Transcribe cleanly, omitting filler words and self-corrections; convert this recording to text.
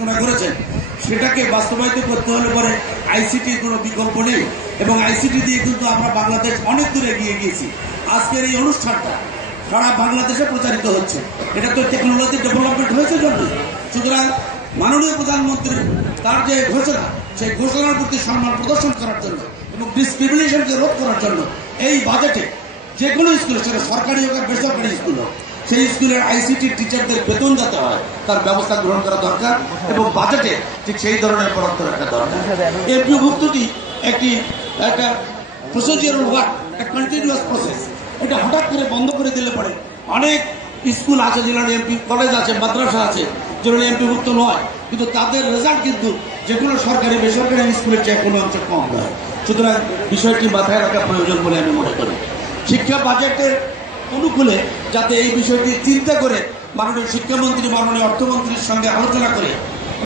ঘোষণা করেছেন সেটাকে বাস্তবায়িত করতে হলে পরে আইসিটির কোনো বিকল্প নেই এবং আইসিটি দিয়ে কিন্তু আমরা বাংলাদেশ অনেক দূরে এগিয়ে গিয়েছি। আজকের এই অনুষ্ঠানটা সারা বাংলাদেশে প্রচারিত হচ্ছে, এটা তো টেকনোলজি ডেভেলপমেন্ট হয়েছে জন্য। সুতরাং মাননীয় প্রধানমন্ত্রী তার যে ঘোষণা, সেই ঘোষণার প্রতি সম্মান প্রদর্শন করার জন্য এবং ডিসক্রিমিনেশনকে রোধ করার জন্য এই বাজেটে যে কোনো স্কুলে, সেটা সরকারি হোক আর বেসরকারি স্কুল হোক, সেই স্কুলের আইসিটি টিচারদের বেতন যাতে হয় তার ব্যবস্থা গ্রহণ করা দরকার এবং বাজেটে ঠিক সেই ধরনের বরাদ্দ রাখা দরকার। এমপিওভুক্তটি একটা প্রসিডিউরাল ওয়ার্ক, একটা কন্টিনিউয়াস প্রসেস। এটা হঠাৎ করে বন্ধ করে দিলে পরে অনেক স্কুল আছে যেখানে এমপি কলেজ আছে, মাদ্রাসা আছে যেখানে এমপিভুক্ত নয়, কিন্তু তাদের রেজাল্ট কিন্তু যে কোনো সরকারি বেসরকারি স্কুলের চেয়ে কোনো অংশ কম নয়। সুতরাং বিষয়টি মাথায় রাখা প্রয়োজন বলে আমি মনে করি। শিক্ষা বাজেটের অনুকূলে যাতে এই বিষয়টি চিন্তা করে মাননীয় শিক্ষামন্ত্রী, মাননীয় অর্থমন্ত্রীর সঙ্গে আলোচনা করে